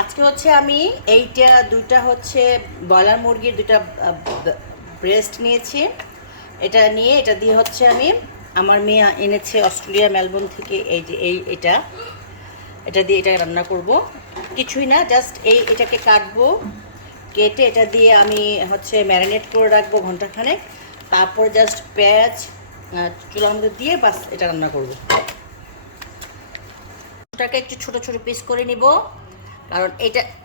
আজকে হচ্ছে আমি এইটা দুইটা হচ্ছে ব্রয়লার মুরগির দুইটা ব্রেস্ট নিয়েছি। এটা নিয়ে এটা দিয়ে হচ্ছে আমি আমার মেয়ে এনেছে অস্ট্রেলিয়া মেলবোর্ন থেকে। এই যে এটা এটা দিয়ে এটা রান্না করব। কিছুই না, জাস্ট এটাকে কাটবো, কেটে এটা দিয়ে আমি হচ্ছে ম্যারিনেট করে রাখবো ঘন্টাখানেক। তারপর জাস্ট পেঁয়াজ চুলার মধ্যে দিয়ে বাস এটা রান্না করব। এটাকে একটু ছোট ছোট পিস করে নিব, কারণ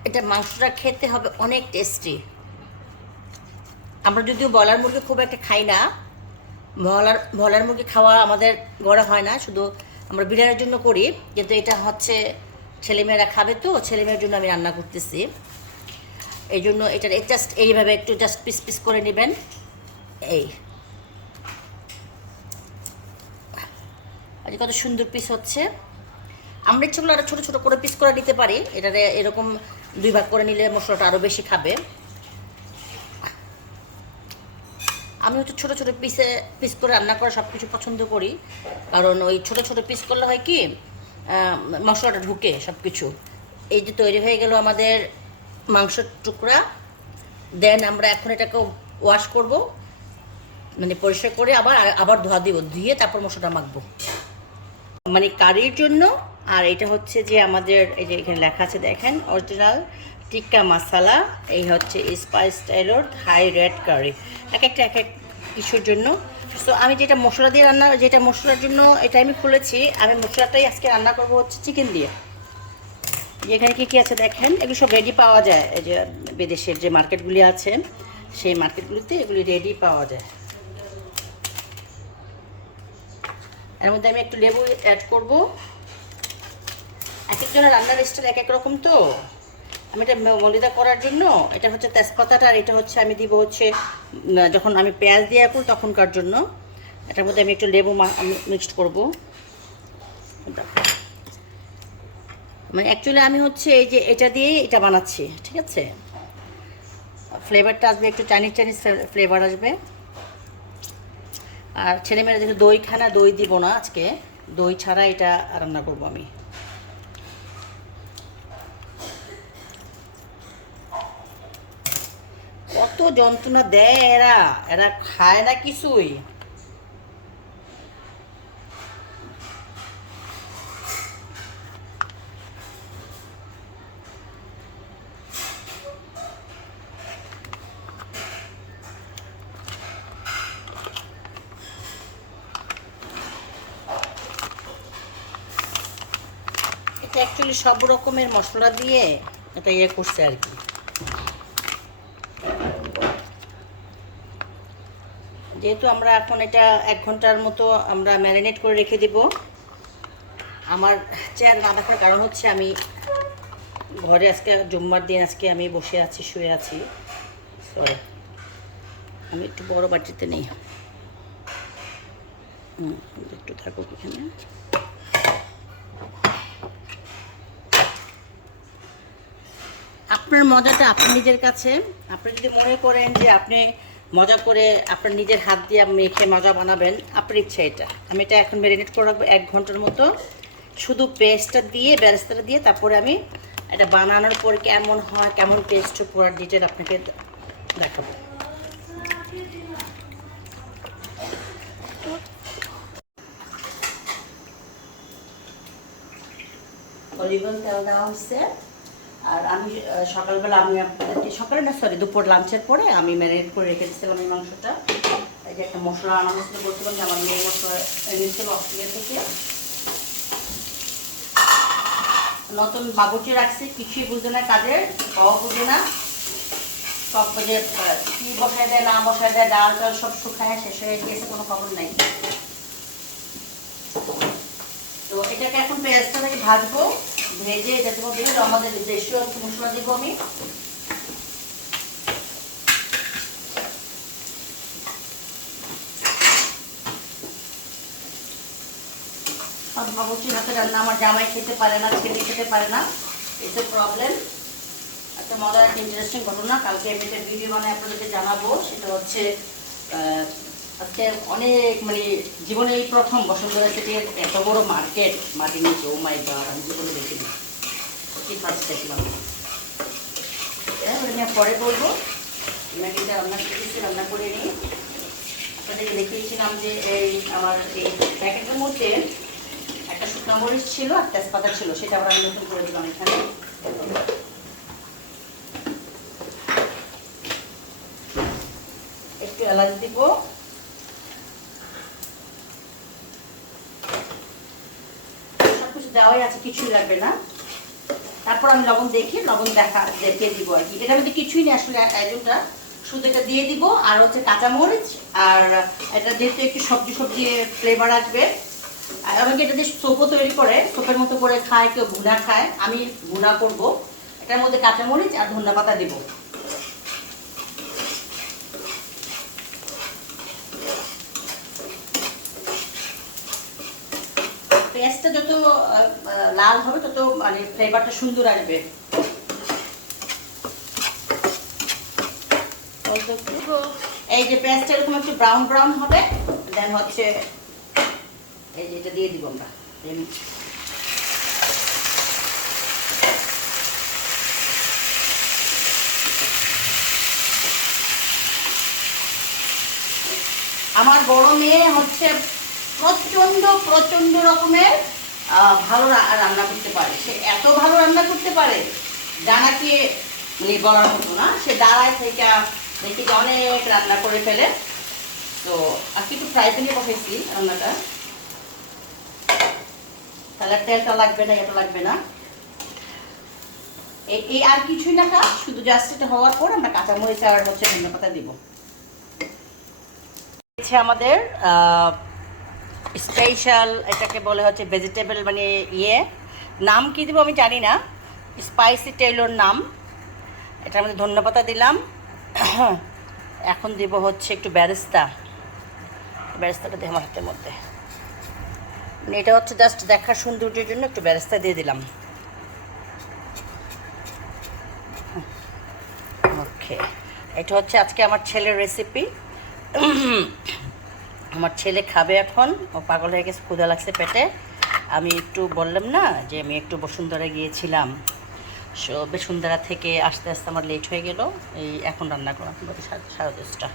এটা মাংসটা খেতে হবে অনেক টেস্টি। আমরা যদিও ব্রয়লার মুরগি খুব একটা খাই না, ব্রয়লার মুরগি খাওয়া আমাদের ঘরে হয় না, শুধু আমরা বিরিয়ানির জন্য করি। কিন্তু এটা হচ্ছে ছেলেমেয়েরা খাবে, তো ছেলেমেয়ের জন্য আমি রান্না করতেছি। এই জন্য এটা জাস্ট এইভাবে একটু জাস্ট পিস পিস করে নেবেন। এই আজ কত সুন্দর পিস হচ্ছে। আমরা ইচ্ছেগুলো আরও ছোটো ছোটো করে পিস করে নিতে পারি। এটাতে এরকম দুই ভাগ করে নিলে মশলাটা আরও বেশি খাবে। আমি হচ্ছে ছোটো ছোটো পিস করে রান্না করা সব কিছু পছন্দ করি, কারণ ওই ছোটো ছোটো পিস করলে হয় কি মশলাটা ঢুকে সব কিছু। এই যে তৈরি হয়ে গেল আমাদের মাংসের টুকরা। দেন আমরা এখন এটাকে ওয়াশ করব, মানে পরিষ্কার করে আবার আবার ধোয়া দিব, ধুয়ে তারপর মশলাটা মাখবো মানে কারির জন্য। আর এটা হচ্ছে যে আমাদের এই যে এখানে লেখা আছে দেখেন, অরিজিনাল টিক্কা মশালা। এই হচ্ছে স্পাইস স্টাইলর থাই রেড কারি, এক এক কিছুর জন্য। সো আমি যেটা মশলা দিয়ে রান্না, যেটা মশলার জন্য এটা আমি খুলেছি, আমি মশলাটাই আজকে রান্না করবো হচ্ছে চিকেন দিয়ে। এখানে কী কী আছে দেখেন, এগুলো সব রেডি পাওয়া যায়। এই যে বিদেশের যে মার্কেটগুলি আছে, সেই মার্কেটগুলিতে এগুলি রেডি পাওয়া যায়। এর মধ্যে আমি একটু লেবু অ্যাড করব। এক একজনের রান্নার স্টাইল এক এক রকম, তো আমি এটা মলিদা করার জন্য এটা হচ্ছে তেজপাতাটা, আর এটা হচ্ছে আমি দিব হচ্ছে যখন আমি পেঁয়াজ দিয়ে করব তখনকার জন্য। এটার মধ্যে আমি একটু লেবু মিক্সড করব। মানে অ্যাকচুয়ালি আমি হচ্ছে এই যে এটা দিয়েই এটা বানাচ্ছি, ঠিক আছে। ফ্লেভারটা আসবে একটু চাইনিজ ফ্লেভার আসবে। আর ছেলেমেয়েরা যেহেতু দই খায় না, দই দিব না আজকে, দই ছাড়া এটা রান্না করব আমি। কত যন্ত্রণা দেয় এরা, এরা খায় না কিছুই। এটা অ্যাকচুয়ালি সব রকমের মশলা দিয়ে এটা ইয়ে করছে আর কি। যেহেতু আমরা এখন এটা 1 ঘন্টার মতো আমরা ম্যারিনেট করে রেখে দেব। আমার চেয়ার না দেখার কারণ হচ্ছে আমি ঘরে আজকে জুম্মার দিন, আজকে আমি বসে আছি, শুয়ে আছি। সরি, আমি একটু বড় বাটিতে নেই, একটু থাকুক এখানে। আপনার মজাটা আপনার নিজের কাছে। আপনি যদি মনে করেন যে আপনি মজা করে আপনার নিজের হাত দিয়ে মেখে মজা বানাবেন, আপনার ইচ্ছা। এটা আমি এটা এখন ম্যারিনেট করে রাখবো 1 ঘন্টার মতো, শুধু পেস্টটা দিয়ে, বেরেস্তাটা দিয়ে। তারপরে আমি এটা বানানোর পর কেমন হয়, কেমন টেস্ট পুরো ডিটেল আপনাকে দেখাবো। অলিভ অয়েল তেল দেওয়া হচ্ছে। আর আমি সকালবেলা আমি আপনাদেরকে সকালে না, সরি, দুপুর লাঞ্চের পরে আমি ম্যারিনেট করে রেখে দিচ্ছিলাম এই মাংসটা। এই যে একটা মশলা আনা হচ্ছিল, বলছিলাম যে আমার মেয়ে মশলা এনেছিল অস্ট্রেলিয়া থেকে। নতুন বাবুর্চি রাখছি, কিছুই বুঝে না কাজের, খাওয়া বুঝে না। সব যে কী বসায় দেয় না বসায় দেয়, ডাল টাল সব শুকায় শেষ হয়ে গিয়েছে, কোনো খবর নাই। তো এটাকে এখন পেঁয়াজটা থেকে ভাজবো, ভেজে এটা দেবো বিভিন্ন আমাদের দেশীয় মশলা দেবো আমি। সব বাবুর্চির হাতে রান্না আমার জামাই খেতে পারে না, ছেলে খেতে পারে না, এতে প্রবলেম। একটা মজার একটা ইন্টারেস্টিং ঘটনা, কালকে আমি একটা ভিডিও বানাই আপনাদেরকে জানাবো। সেটা হচ্ছে আজকে অনেক মানে জীবনে এই প্রথম বসুন্ধরা সিটির এত বড় মার্কেট মাটির নিচে। ও মাই গড, আমি জীবনে দেখিনি, কি ফার্স্ট দেখলাম। ওটা নিয়ে পরে বলবো। ম্যাগিটা রান্না করে নিই। আপনাদেরকে দেখিয়েছিলাম যে এই আমার এই প্যাকেটের মধ্যে একটা শুকনো মরিচ ছিল আর তেজপাতা ছিল, সেটা আবার আমি নতুন করে দিলাম এখানে। একটু এলাচ দিব, সবকিছু দেওয়াই আছে, কিছুই লাগবে না। তারপর আমি লবণ দেখে দিব আর কি। এটার মধ্যে কিছুই নেই আসলে আয়োজনটা, শুধু এটা দিয়ে দিব আর হচ্ছে কাঁচামরিচ, আর এটা যেহেতু একটু সবজি ফ্লেভার আসবে। আর অনেকে এটা দিয়ে সোপও তৈরি করে, সোপের মতো করে খায়, কেউ ভুনা খায়, আমি ভুনা করব। এটার মধ্যে কাঁচামরিচ আর ধনিয়া দিব। পেঁয়াজটা যত লাল হবে তত মানে ফ্লেভারটা সুন্দর আসবে। এই যে পেঁয়াজটা এরকম একটু ব্রাউন ব্রাউন হবে, দেন হচ্ছে এই যে এটা দিয়ে দিব আমরা। আমার বড় মেয়ে হচ্ছে প্রচন্ড প্রচন্ড রকমের ভালো রান্না করতে পারে। সে এত ভালো রান্না করতে পারে জানাকে মানে বলার মতো না। সে দাঁড়ায় থেকে দেখি যে অনেক রান্না করে ফেলে। তো আজকে একটু ফ্রাই প্যানে বসাইছি রান্নাটা, তাহলে তেলটা লাগবে না, এটা লাগবে না। এই আর কিছুই না কাজ, শুধু জাস্ট এটা হওয়ার পর আমরা কাঁচামরিচ আর হচ্ছে ধনিয়া দিব। আমাদের স্পেশাল, এটাকে বলে হচ্ছে ভেজিটেবল মানে নাম কি দিব আমি জানি না, স্পাইসি টেইলোর নাম। এটার মধ্যে ধনিয়া দিলাম। এখন দিব হচ্ছে একটু বেরেস্তাটা দিয়ে আমার হাতের মধ্যে, মানে এটা হচ্ছে জাস্ট দেখার সৌন্দর্যের জন্য একটু বেরেস্তা দিয়ে দিলাম। ওকে, এটা হচ্ছে আজকে আমার ছেলের রেসিপি। আমার ছেলে খাবে এখন, ও পাগল হয়ে গেছে, ক্ষুধা লাগছে পেটে। আমি একটু বললাম না যে আমি একটু বসুন্ধরা গিয়েছিলাম, বসুন্ধরা থেকে আস্তে আস্তে আমার লেট হয়ে গেল। এই এখন রান্না করা 10:30।